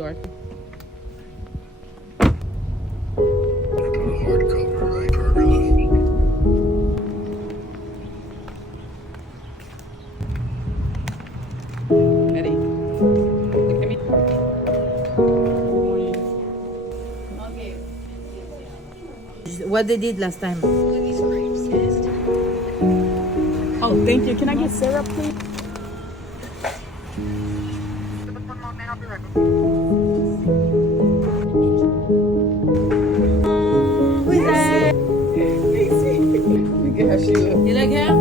door. Hardcover, right? Burger. Eddie, look at me. What they did last time. Oh, thank you. Can I get syrup, please? Who's that? Look at how she looks. You like her?